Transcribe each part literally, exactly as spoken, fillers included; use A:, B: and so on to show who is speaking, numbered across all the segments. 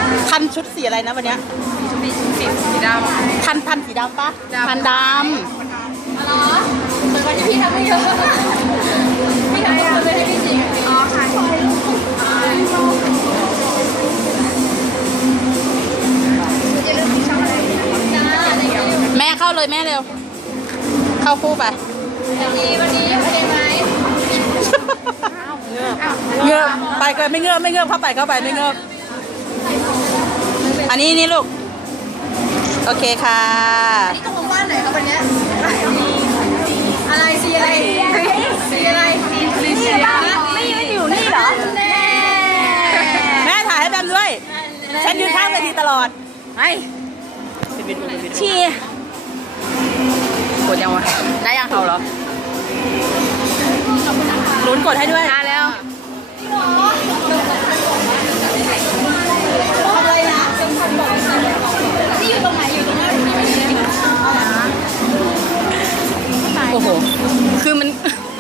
A: ทันชุดสีอะไรนะวันเนี้ย
B: สีสีสีดำ
A: ทันทันสีดำปะทันดำ
B: อ๋อเหมือนวันที่พี่ทำไม่เยอะพี่ทำไม่เยอะเลยพี่สิอ๋อค่ะ
A: แม่เข้าเลยแม่เร็วเข้าคู่ไป
B: วันนี้วันนี้อยู่ทะเลไหม
A: เงือบไปก็ไม่เงือบไม่เงือบเข้าไปเข้าไปไม่เงือบอันนี้นี่ลูกโอเคค่ะ
B: นี่ต้องมาบ้านไหนครับวันนี้อะไรสีอะไรสีอะไรสีสีบ้างไม่ไม่อยู่นี่เหรอ
A: แม่ถ่ายให้แบมด้วยฉันยืนข้างเวทีตลอดไอ้ชีกดยังวะได้ยังเขาเหรอลุ้นกดให้ด้วยมาแล้ว
B: ทำอะไรนะที่อยู่ตรงไหนอยู่ตรงไหน
A: โอ้โหคือมัน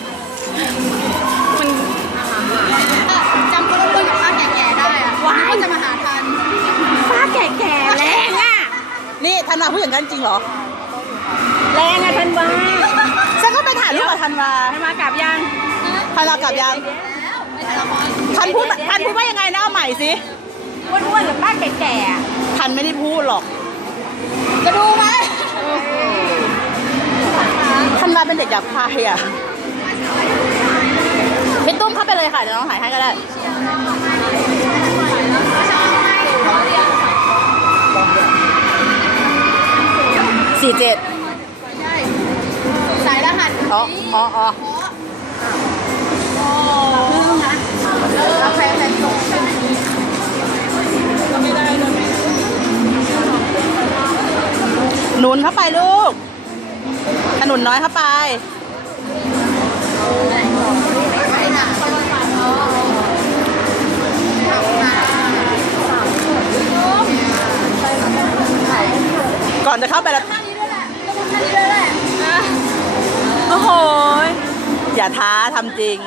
A: มัน
B: จำคนคุยกับป้าแก่ๆได้อะว้ายจะมาหาทัน
A: ป้าแก่ๆแรงอ่ะนี่ธันวาพูดอย่างนั้นจริงเหรอ
B: แรงอะธันวา
A: ฉันก็ไปถ่ายรูปกับธันวา
B: ธันวากลับยัง
A: ธันวากลับยังทันพูดทันพูดว่ายังไงนะเอาใหม่สิ
B: อ้วนๆกับป้าแก่
A: ๆทันไม่ได้พูดหรอก
B: จะดูไหม
A: ธันวาเป็นเด็กหยาบคายอ่ะพี่ตุ้มเข้าไปเลยค่ะเดี๋ยวน้องถ่ายให้ก็ได้สี่เจ็ด
B: สายรหัส
A: อ๋ออ๋ออ๋อ
B: เอาใครใครตรงไม่ได้เลย
A: หนุนเข้าไปลูกขนุนน้อยเข้าไปก่อนจะเข้าไปแล้วโอ้โหอย่าท้าทำจริง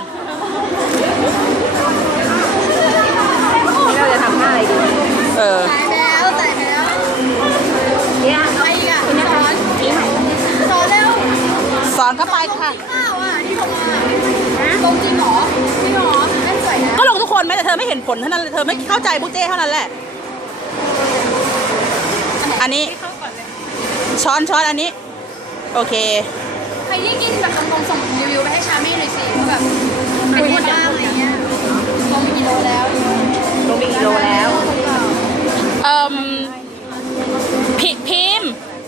B: เราจะทำท่าอะไรดี
A: เออ
B: ตายแล้วตายแล้วเนี่ยใครอีกอ่ะคุณนภัสสอนแล้ว
A: สอนเข้าไปค่ะ
B: ข้าวอ่ะที่ลงมาลงจริงเหรอจริงเหรอเล่นสวยนะ
A: ก็ลงทุกคนไหมแต่เธอไม่เห็นผลเท่านั้นเธอไม่เข้าใจพวกเจ้เท่านั้นแหละอันนี้ช้อนช้อนอันนี้โอเค
B: ใครที่กินแบบตรงๆส่งรีวิวไปให้ชาเม่หน่อยสิว่าแบบเป็นยังไงบ้างอะไรเงี้ยลงไปกี่โลแล้ว
A: ลงไปกี่โลแล้วเอ่อพิพิม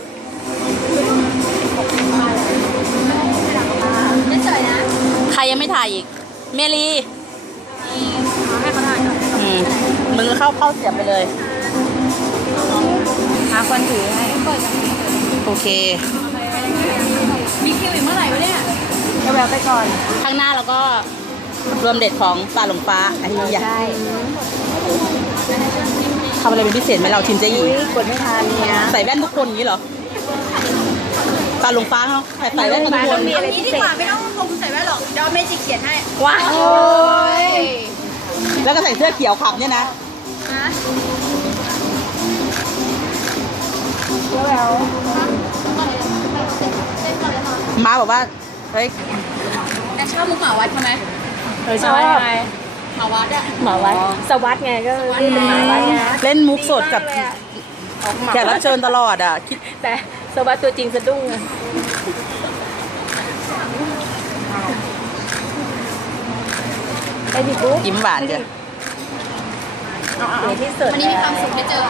B: เล่นสวยนะ
A: ใครยังไม่ถ่ายอีกเมลี
B: ให้เขาถ่ายก่อน
A: อืมมึงเข้าเข้าเสียบไปเลย
B: หาคนถือให้
A: โอเค
B: มีคิวอีกเมื่อไหร่วะเนี่ย
A: ก็แววไปก่อนข้างหน้าเราก็รวมเด็ดของปลาหลงฟ้าอันนี้ใช่ทำอะไรเป็นพิเศษไหมเราทีมเจ๊หญิง
B: กดไม่ทันเนี่ย
A: ใส่แว่นทุกคนอย่างนี้เหรอปลาหลงฟ้าเขาใส่ใส่แว่นทุกคน
B: มีอะไรพิเศษไม่ต้องลงใส่แว่นหรอกเดี๋ยวเมจิกเขียนให้
A: ว้าวแล้วก็ใส่เสื้อเขียวขับเนี่ยนะ
B: แล้ว
A: ม้าบอกว่าเฮ้ย
B: แต่ชอบมุกหมาวัดไหม
A: เออชอบ
B: หมาวัดอะ
A: หมาวัด
C: สวัสดไงก็เป็นหมาวัดไง
A: เล่นมุกสดกับแขกรับเชิญตลอดอ่ะคิด
C: แต่สวัสดตัวจริงสะดุ้งไอ้ดิบุ๊ก
A: ยิ้มหวานจ้ะ
C: ที่สุด
B: วันนี้มีความสุขได้เจอ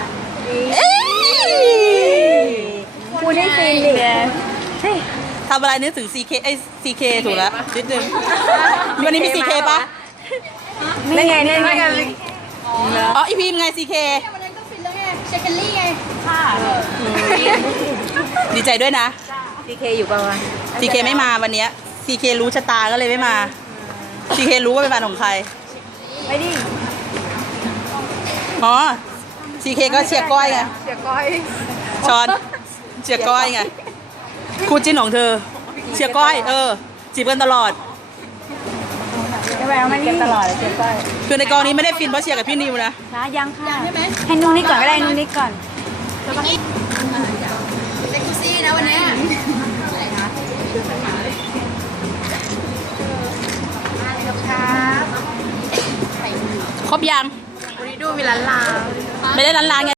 C: คุณได้ฟินดิ
A: ทำอะไรนึกถึง ซี เค ไอ ซี เค ถูกแล้วนิดนึงวันนี้มี ซี เค ปะ
C: นี่ไงนี่ไง
A: อ๋ออีพีมไง ซี เค
B: วันนั้นก็ฟินแล้วไงเชคเคลลี่ไงค่ะ
A: ดีใจด้วยนะ
C: ซี เค อยู่ประมาณ
A: ซี เค ไม่มาวันนี้ ซี เค รู้ชะตาก็เลยไม่มา ซี เค รู้ว่าเป็นบ้านของใคร
C: ไปดิ
A: อ๋อ ซี เค ก็เชียร์ก้อยไง
C: เชียร์ก้อย
A: ช้อนเชียร์ก้อยไงคู่จิ้นของเธอเชียร์ก้อยเออจีบกันตลอด
C: แววมานี่ตลอดเลยเจ๊ก้อย
A: คือในกองนี้ไม่ได้ฟินเพราะเชียร์กับพี่นิวนะ
C: ช้ายังค่ะให้นุ่นนี่ก่อนก็ได้นุ่นนี่ก่อน
B: เซ็กซี่นะวันนี้
A: ครบยัง
B: วันนี้ดูมีล้านลา
A: ไม่ได้ล้านลาไง